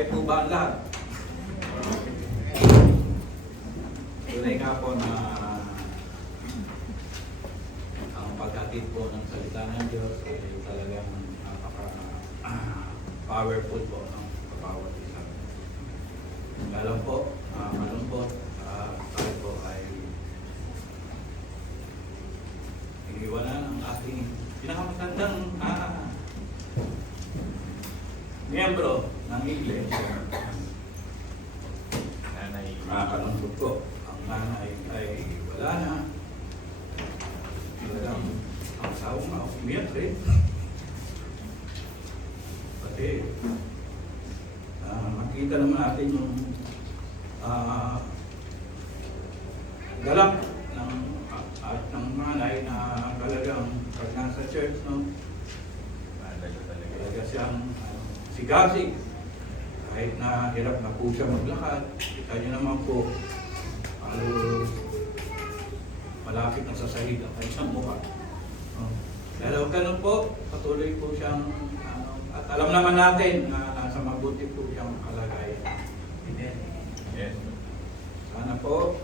Okay po ba ang lahat? Tunay nga po na ang paghatid po ng salita ng Diyos ay talagang napaka-powerful po ng bawat isa. Alam po, malungkot, tayo po ay iniwanan ang ating pinakamatandang miyembro ng Iglesia. Nanay. Nakakalungkot po. Ang nanay ay wala na. Talagang ang asawa nga umiyak rin. Pati makita naman natin yung galak ng nanay na talagang pag nasa church, no? Talaga siyang sigasig. Kahit na hirap na po siya maglakad, kita niyo naman po, malapit na sa sahig ang kanyang mukha. Pero ganun po, patuloy po siyang, at alam naman natin na nasa mabuti po siyang kalagayan. Amen. Yes. Sana po,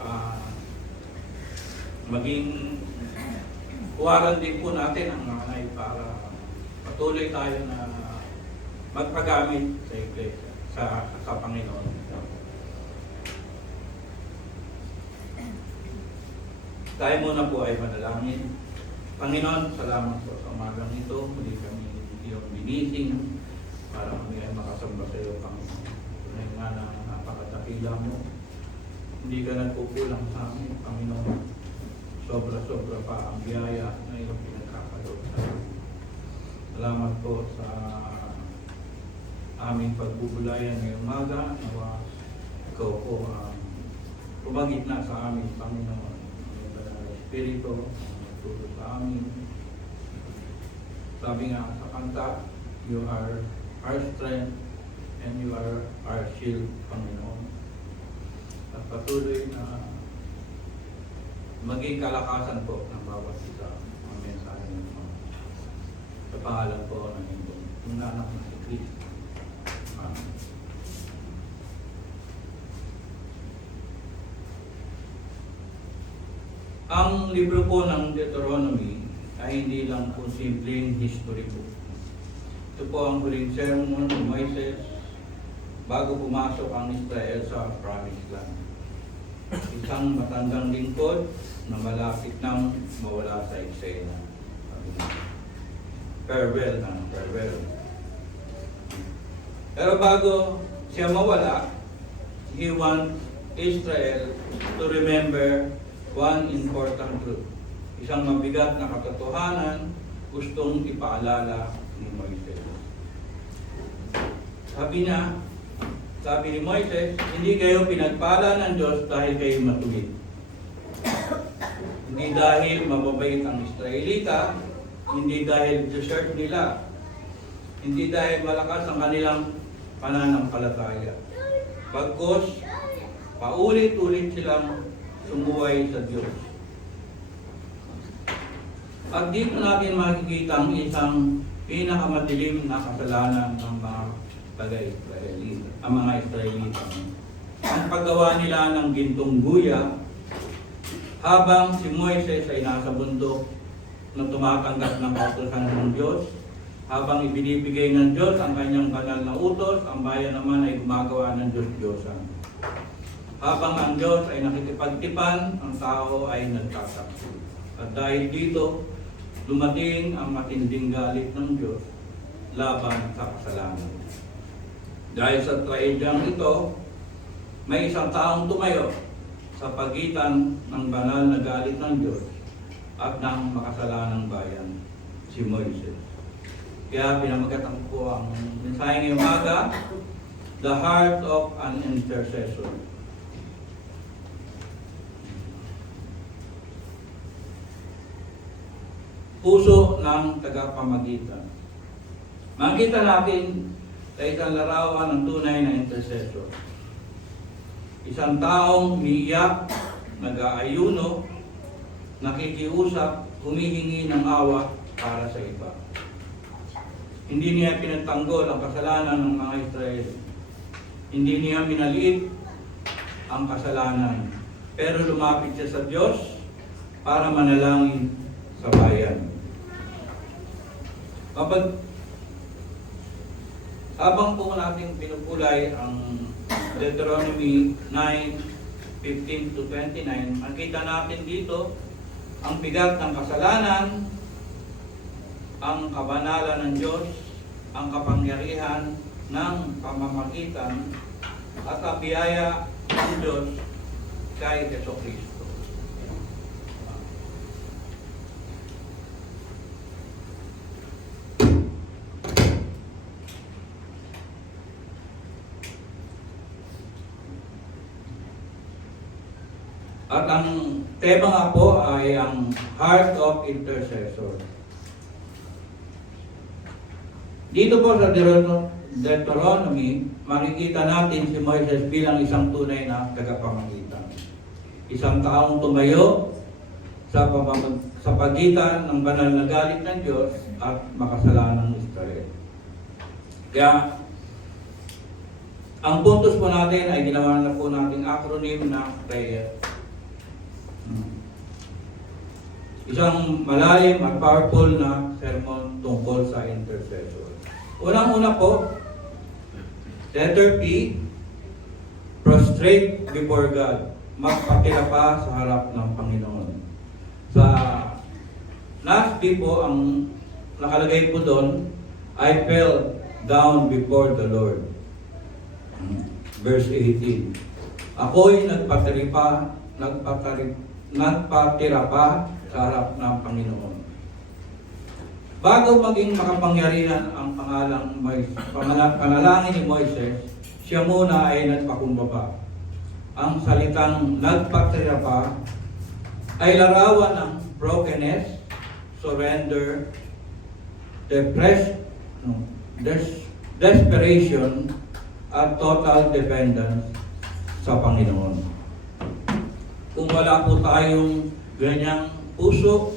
maging huwaran din po natin ang nanay para patuloy tayo na magpagamit sa Iglesia, sa Panginoon. Tayo muna po ay manalangin. Panginoon, salamat po sa umagang ito. Muli kami iyong binising para kami ay makasamba sa iyo, Panginoon. Tunay nga na napakatakila mo. Hindi ka nagkukulang sa amin, Panginoon. Sobra-sobra pa ang biyaya na iyong pinagkakaloob sa amin. Salamat po sa aming pagbubulayan ngayong umaga. Nawa ikaw po pumagit na sa amin, Panginoon. Ang Banal na Espiritu, magtulong sa amin. Sabi nga sa kanta, you are our strength and you are our shield, Panginoon. At patuloy na maging kalakasan po ng bawat isa ang mensahe ng Panginoon. Sa pangalan po ng Iyong anak na si Kristo. Amen. Ang libro po ng Deuteronomy ay hindi lang po simpleng history book. Ito po ang huling sermon ng Moises bago pumasok ang Israel sa Promised Land. Isang matandang lingkod na malapit nang mawala sa eksena. Farewell na farewell. Pero bago siya mawala, he wants Israel to remember one important truth. Isang mabigat na katotohanan gustong ipaalala ni Moises. Sabi ni Moises, hindi kayo pinagpala ng Diyos dahil kayo matuwid. Hindi dahil mababait ang Israelita, hindi dahil desert nila, hindi dahil malakas ang kanilang pananampalataya. Bagkus, paulit-ulit silang sumuway sa Diyos. At dito natin makikita ang isang pinakamadilim na kasalanan ng mga taga-Israelita, ang mga Israelita. Ang paggawa nila ng gintong guya habang si Moises ay nasa bundok na tumatanggap ng kautusan ng Diyos, habang ibinibigay ng Diyos ang kanyang banal na utos, ang bayan naman ay gumagawa ng Diyos-Diyosan. Habang ang Diyos ay nakikipagtipan, ang tao ay nagtatakbo. At dahil dito, dumating ang matinding galit ng Diyos laban sa kasalanan. Dahil sa trahedyang ito, may isang taong tumayo sa pagitan ng banal na galit ng Diyos at ng makasalanang bayan, si Moises. Kaya pinamagatan ko ang mensahe ngayong umaga, the heart of an intercessor. Puso ng tagapamagitan. Makita natin sa isang larawan ng tunay na intercessor. Isang taong umiiyak, nag-aayuno, nakikiusap, humihingi ng awa para sa iba. Hindi niya pinagtanggol ang kasalanan ng mga Israel. Hindi niya minaliit ang kasalanan. Pero lumapit siya sa Diyos para manalangin sa bayan. Habang po natin pinupulay ang Deuteronomy 9:15 to 29, makita natin dito ang bigat ng kasalanan, ang kabanalan ng Diyos, ang kapangyarihan ng pamamagitan at ang biyaya ng Diyos kay Jesucristo. At ang tema nga po ay ang Heart of Intercessor. Dito po sa Deuteronomy, makikita natin si Moises bilang isang tunay na tagapamagitan. Isang taong tumayo sa pagitan ng banal na galit ng Diyos at makasalanang Israel. Kaya, ang puntos po natin ay ginawa na po nating acronym na prayer. Isang malalim at powerful na sermon tungkol sa intercessor. Unang-una po, letter P, prostrate before God. Magpatira pa sa harap ng Panginoon. Sa last P po, ang nakalagay po doon, I fell down before the Lord. Verse 18. Ako'y nagpatira pa sa harap ng Panginoon. Bago maging makapangyarihan ang panalangin ni Moises, siya muna ay nagpakumbaba. Ang salitang nagpatira pa ay larawan ng brokenness, surrender, desperation, at total dependence sa Panginoon. Kung wala po tayong ganyang puso,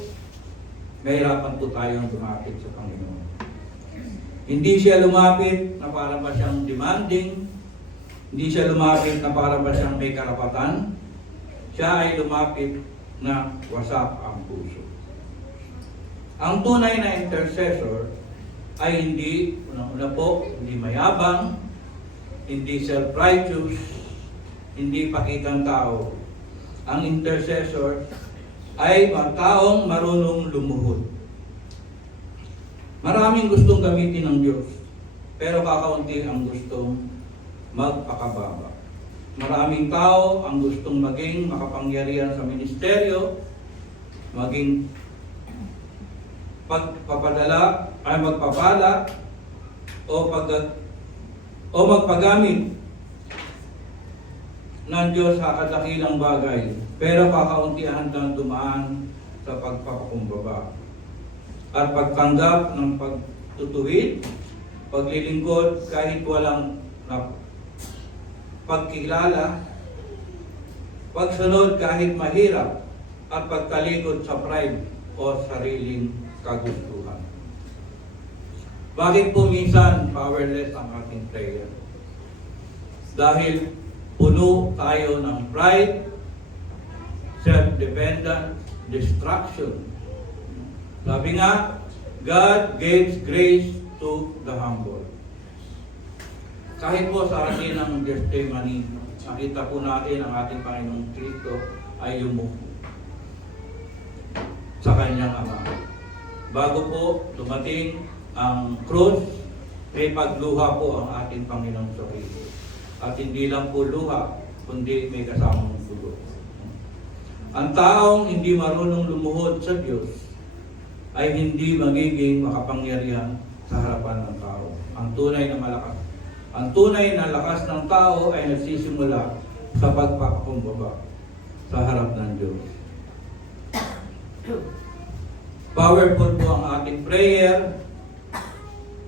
mahirapan po tayong lumapit sa Panginoon. Hindi siya lumapit na para ba siyang demanding, hindi siya lumapit na para ba siyang may karapatan, siya ay lumapit na wasak ang puso. Ang tunay na intercessor ay hindi, unang-una po, hindi mayabang, hindi self-righteous, hindi pakitang tao. Ang intercessor ay mga taong marunong lumuhod. Maraming gustong gamitin ng Diyos, pero kakaunti ang gustong magpakababa. Maraming tao ang gustong maging makapangyarihan sa ministeryo, maging magpapala o magpagamit ng Diyos sa kadakilang bagay, pero kakauntihan ng dumaan sa pagpapakumbaba at pagtanggap ng pagtutuwid, paglilingkod kahit walang pagkilala, pagsunod kahit mahirap, at pagtalikod sa pride o sariling kagustuhan. Bakit po minsan powerless ang ating prayer? Dahil puno tayo ng pride, self-dependence, distraction. Sabi nga, God gives grace to the humble. Kahit po sa atin ng testimony, nakita po natin ang ating Panginoong Kristo ay yumuko sa kanyang Ama. Bago po dumating ang krus, may pagluha po ang ating Panginoong Kristo. At hindi lang po luha, kundi may kasamang dugo. Ang taong hindi marunong lumuhod sa Diyos ay hindi magiging makapangyarihan sa harapan ng tao. Ang tunay na lakas ng tao ay nagsisimula sa pagpapakumbaba sa harap ng Diyos. Powerful po ang ating prayer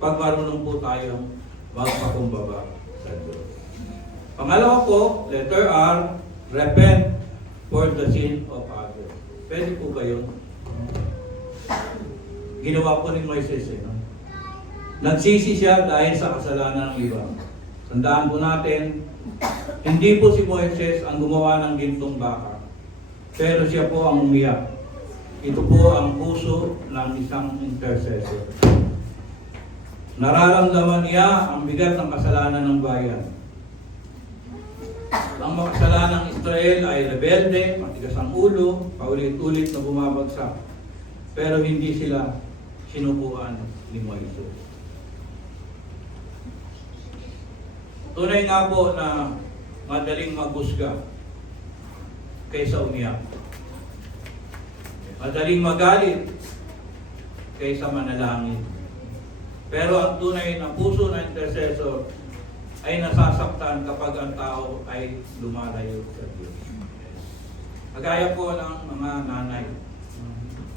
pag marunong po tayong magpakumbaba sa Diyos. Pangalawa po, letter R, repent for the sin of others. Pwede po ba yun? Ginawa po ni Moises. Nagsisi siya dahil sa kasalanan ng iba. Tandaan po natin, hindi po si Moises ang gumawa ng gintong baka, pero siya po ang umiyak. Ito po ang puso ng isang intercessor. Nararamdaman niya ang bigat ng kasalanan ng bayan. Ang makasalanan ng Israel ay rebelde, matigas ang ulo, paulit-ulit na bumabagsak. Pero hindi sila sinukuan ni Moises. Tunay nga po na madaling maghusga kaysa umiyak. Madaling magalit kaysa manalangin. Pero ang tunay na puso ng intercessor ay nasasaktan kapag ang tao ay lumalayo sa Diyos. Kagaya po ng mga nanay.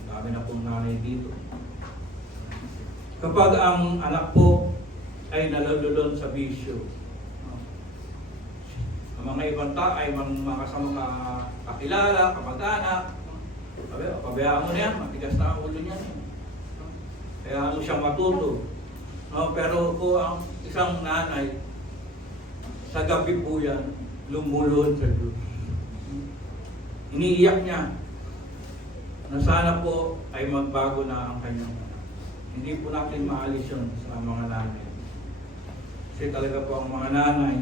Dami na pong nanay dito. Kapag ang anak po ay nalululon sa bisyo, ang mga ibang tao ay mga kasama kakilala, kamag-anak, pabayaan mo na yan, matigas na ang ulo niya. Kaya ano siyang matuto. Pero po ang isang nanay, sa gabi po yan, lumulod sa Diyos. Iniiyak niya na sana po ay magbago na ang kanyang anak. Hindi po natin maalis yun sa mga nanay. Kasi talaga po ang mga nanay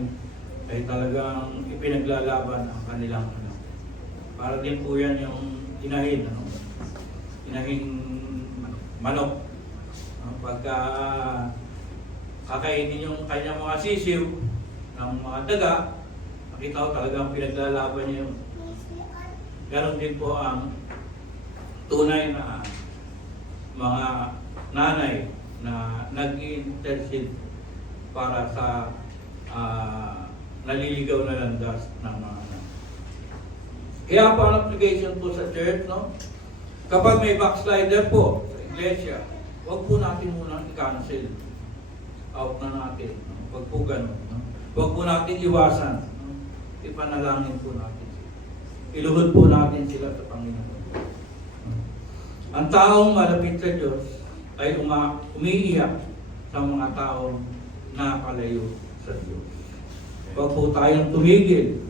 ay talagang ipinaglalaban ang kanilang anak. Para din po yan yung inahin, inahing manok. Pagka kakainin yung kanyang mga sisiw ng mga daga, nakita ko talagang pinaglalaban niya yun. Ganon din po ang tunay na mga nanay na nag-intercede para sa naliligaw na landas ng mga anak. Kaya po ang application po sa church, kapag may backslider po sa iglesia, huwag po natin munang i-cancel. Out na natin. Huwag po ganun. Huwag po natin iwasan. Ipanalangin po natin sila. Iluhod po natin sila sa Panginoon. Ang taong malapit sa Diyos ay umiiyak sa mga taong nakalayo sa Diyos. Huwag po tayong tumigil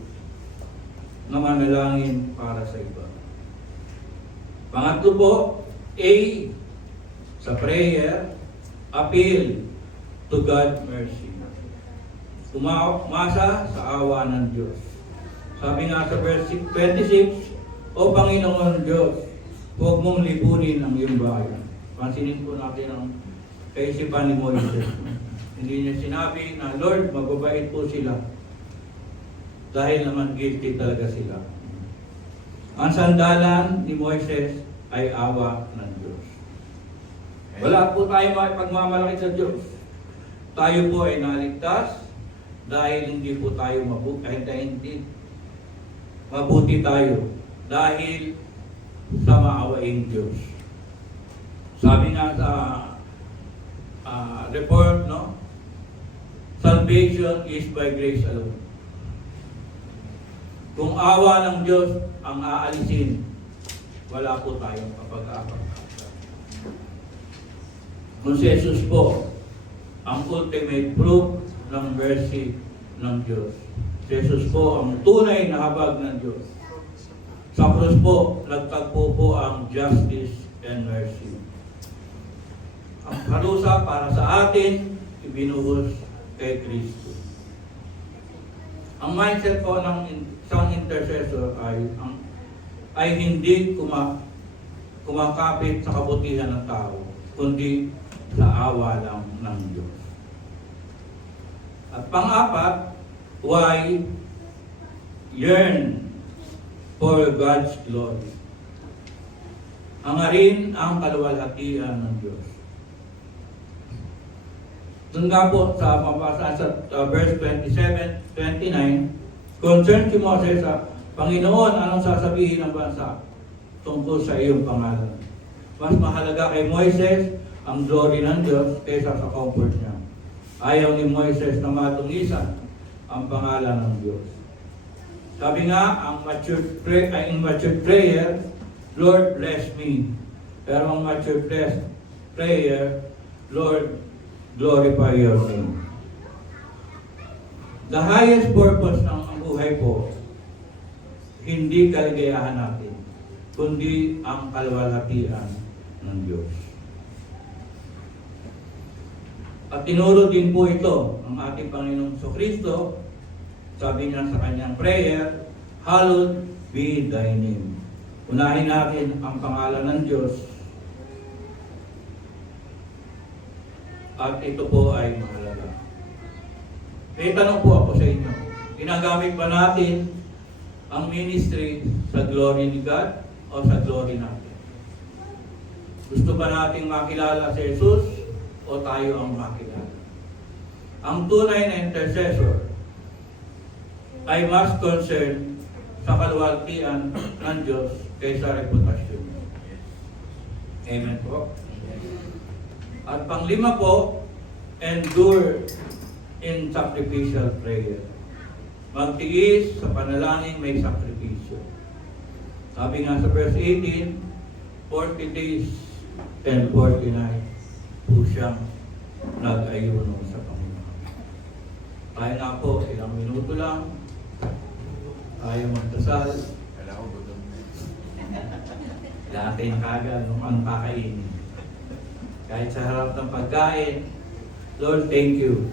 na manalangin para sa iba. Pangatlo po, A, sa prayer, appeal to God's mercy. Umasa sa awa ng Diyos. Sabi nga sa verse 26, O Panginoon Diyos, huwag mong lipunin ang iyong bayan. Pansinin po natin ang kaisipan ni Moises. Hindi niya sinabi na, Lord, mababait po sila. Dahil naman guilty talaga sila. Ang sandalan ni Moises ay awa ng Diyos. Wala po tayo makipagmamalaki sa Diyos. Tayo po ay naligtas dahil hindi po tayo mabuti tayo dahil sa maawaing Diyos. Sabi nga sa report, salvation is by grace alone. Kung awa ng Diyos ang aalisin, wala po tayong kapag-apag-apag. Kung si Jesus po, ang ultimate proof ng mercy ng Diyos. Si Jesus po ang tunay na habag ng Diyos. Sa krus po, nagtagpo po ang justice and mercy. Ang parusa para sa atin, ibinuhos kay Kristo. Ang mindset po ng isang intercessor ay hindi kumakapit sa kabutihan ng tao, kundi sa awa lang ng Diyos. At pang-apat, why yearn for God's glory. Hangarin ang kaluwalhatian ng Diyos. Doon nga po sa mabasa sa verse 27, 29, concern si Moses sa Panginoon, anong sasabihin ng bansa tungkol sa iyong pangalan? Mas mahalaga kay Moises ang glory ng Diyos kaysa sa comfort niya. Ayaw ni Moises na matungisan ang pangalan ng Diyos. Sabi nga, ang immature prayer, Lord bless me. Pero ang mature prayer, Lord glorify your name. The highest purpose ng buhay po, hindi kaligayahan natin, kundi ang kalwalhatian ng Diyos. At tinuro din po ito ng ating Panginoong Kristo. Sabi niya sa kanyang prayer, hallowed be thy name. Unahin natin ang pangalan ng Diyos. At ito po ay mahalaga. May tanong po ako sa inyo. Ginagamit ba natin ang ministry sa glory ni God o sa glory natin? Gusto ba nating makilala si Jesus o tayo ang makilala? Ang tunay na intercessor ay mas concerned sa kalwalhatian ng Diyos kaysa reputasyon. Amen po. At panglima po, endure in sacrificial prayer. Magtiis sa panalangin may sakripisyo. Sabi nga sa verse 18, 40 days and 40 nights po siyang nag-ayuno sa Panginoon. Tayo nga po, ilang minuto lang, tayo magdasal. Natin kagad nung ang kakainin. Kahit sa harap ng pagkain, Lord, thank you.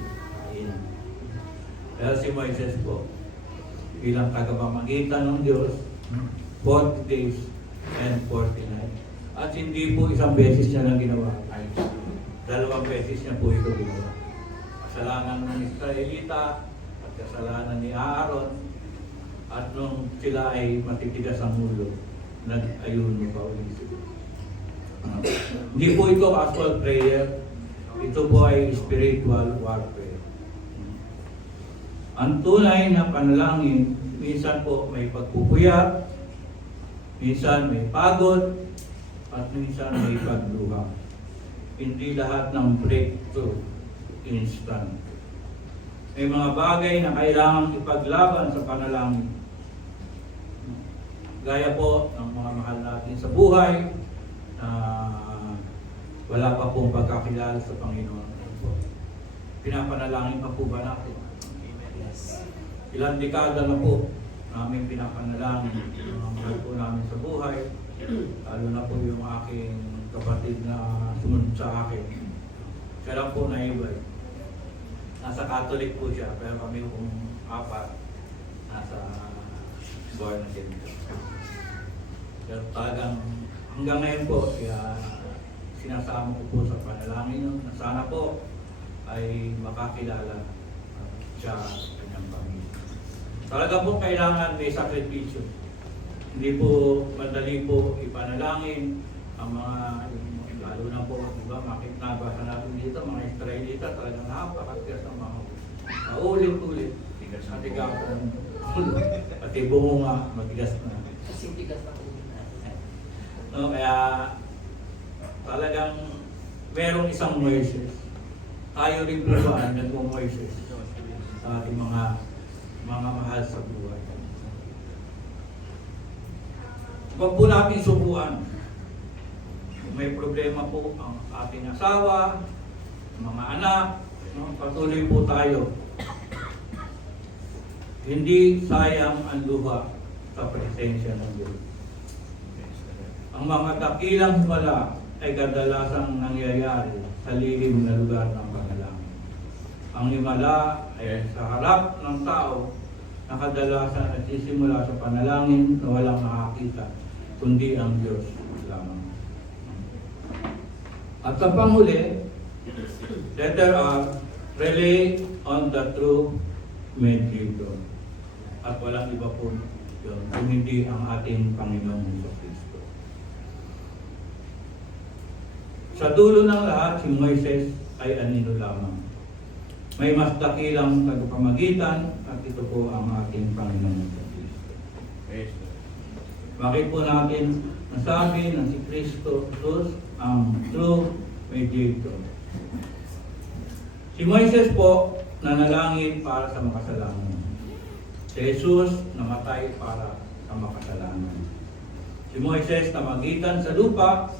Kaya si Moises po, bilang tagapamagitan ng Diyos, 40 days and 40 nights. At hindi po isang beses niya lang ginawa. Dalawang beses niya po ito ginawa. Kasalanan ng Israelita at kasalanan ni Aaron. At nung sila ay matitigas ang ulo, nag-ayuno pa ulit sila. Hindi po ito casual prayer. Ito po ay spiritual warfare. Ang tunay na panalangin, minsan po may pagpupuyat, minsan may pagod, at minsan may pagluha. Hindi lahat ng breakthrough instant. May mga bagay na kailangan ipaglaban sa panalangin. Gaya po ng mga mahal natin sa buhay, na wala pa pong pagkakilala sa Panginoon. Pinapanalangin pa po ba natin? Ilang dekada na po namin pinapanalangin ang mahal po namin sa buhay, lalo na po yung aking kapatid na sumunod sa akin. Siya lang po naibay. Nasa Catholic po siya, pero kami pong apat nasa born again. Pero talagang hanggang ngayon po, kaya sinasama ko po sa panalangin na sana po ay makakilala siya sa kanyang pamilya. Talaga po kailangan may sakripisyo. Hindi po madali po ipanalangin ang mga, lalo na po, diba, nabasa natin dito, mga Israelita, talagang napakatigas ng mga ulit-ulit. Tigas na tigas ang ulo. Pati bungo nga, matigas na. Kasi tigas na ulo. No, kaya talagang merong isang Moises. Tayo rin po ba ang nagmo-Moises sa ating mga mahal sa buhay. Huwag po natin subuan. Kung may problema po ang ating asawa, mga anak, no, patuloy po tayo. Hindi sayang ang luha sa presensya ng Diyos. Ang mga dakilang himala ay kadalasang nangyayari sa lihim na lugar ng panalangin. Ang himala ay sa harap ng tao na kadalasan nagsisimula sa panalangin na walang nakakita, kundi ang Diyos lamang. At sa panghuli, letter R, rely on the true mediator. At walang iba po yun, kung hindi ang ating Panginoong Kristo. Sa dulo ng lahat, si Moises ay anino lamang. May mas dakilang tagapamagitan at ito po ang ating Panginoong Kristo. Bakit po natin nasabi na si Kristo Jesus ang true mediator? Si Moises po nanalangin para sa makasalanan. Si Jesus namatay para sa makasalanan. Si Moises namagitan sa lupa.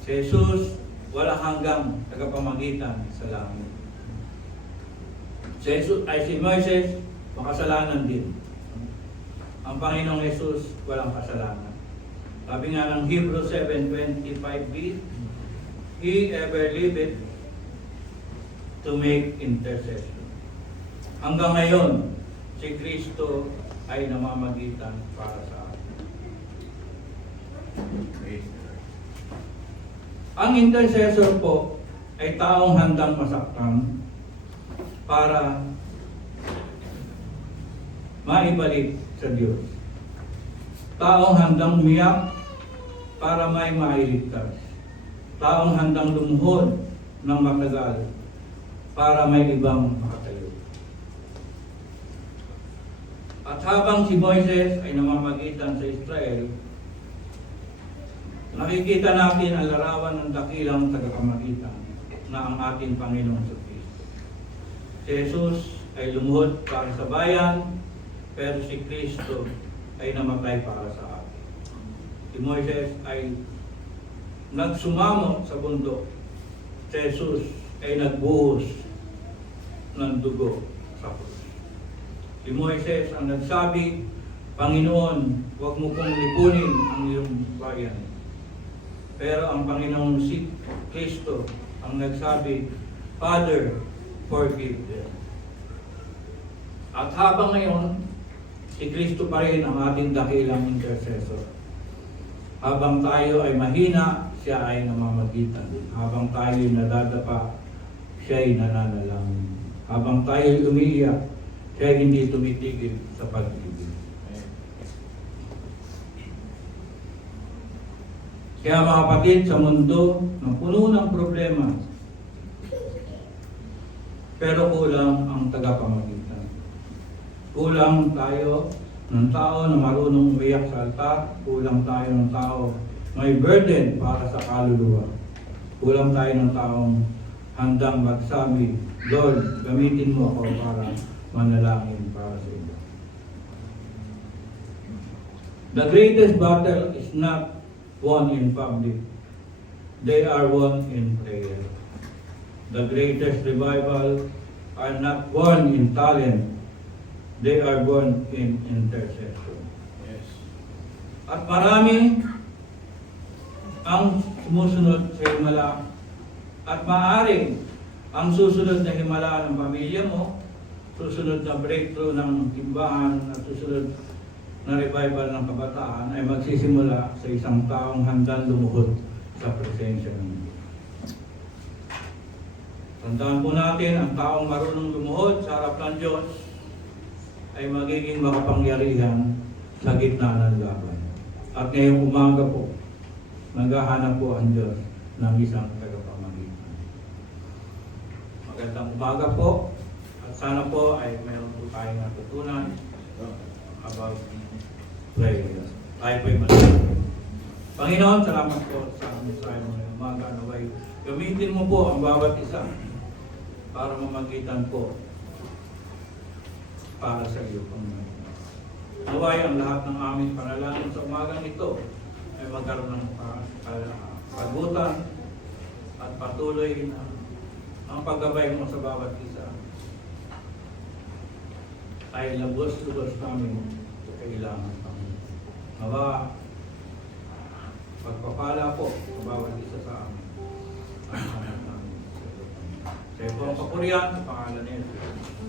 Si Jesus wala hanggang tagapamagitan sa langit. Si Moises, makasalanan din. Ang Panginoong Jesus, walang kasalanan. Sabi nga ng Hebrews 7:25b, He ever liveth to make intercession. Hanggang ngayon, si Kristo ay namamagitan para sa atin. Ang intercessor po ay taong handang masaktan para maibalik sa Diyos. Taong handang umiyak para may mailigtas. Taong handang lumuhod ng matagal para may ibang makatayo. At habang si Moises ay namamagitan sa Israel, nakikita natin ang larawan ng dakilang tagapamagitan na ang ating Panginoong Kristo. Si Jesus ay lumuhod para sa bayan, pero si Kristo ay namatay para sa atin. Si Moises ay nagsumamo sa bundok. Si Jesus ay nagbuhos ng dugo sa krus. Si Moises ang nagsabi, Panginoon, huwag mo pong lipunin ang iyong bayan. Pero ang Panginoong si Kristo ang nagsabi, Father, forgive them. At habang ngayon, si Kristo pa rin ang ating dakilang intercessor. Habang tayo ay mahina, siya ay namamagitan. Habang tayo ay nadadapa, siya ay nananalangin. Habang tayo ay umiiyak, siya ay hindi tumitigil sa pag-ibig. Kaya mga kapatid, sa mundo na puno ng problema, pero kulang ang tagapamagitan. Kulang tayo ng tao na marunong umiyak sa altar, kulang tayo ng tao may burden para sa kaluluwa. Kulang tayo ng taong handang magsabi, Lord, gamitin mo ako para manalangin para sa iyo. The greatest battle is not won in public. They are won in prayer. The greatest revival are not won in talent. They are won in intercession. Yes. At marami ang sumusunod sa himala. At maaring ang susunod na himala ng pamilya mo, susunod na breakthrough ng timbahan, at susunod na revival ng kabataan ay magsisimula sa isang taong handang lumuhod sa presensya ng Diyos. Tandaan po natin, ang taong marunong lumuhod sa harap ng Diyos ay magiging makapangyarihan sa gitna ng laban. At ngayong umaga po, naghahanap po ang Diyos ng isang tagapamagitan. Magandang umaga po, at sana po ay mayroon po tayong natutunan about prayer. Tayo po'y manalangin. Panginoon, salamat po sa mensahe mo ngayong umaga. Naway, gamitin mo po ang bawat isa para mamagitan po para sa iyo, Panginoon. Naway, ang lahat ng aming panalangin sa umagang ito ay magkaroon ng pagutan at patuloy na ang paggabay mo sa bawat isa ay labos-lubos namin kailangan, Panginoon. Nawa, pagpapala po sa bawat isa sa amin ang anak namin. Sa iyo po ang papurihan sa pangalan ni Jesus.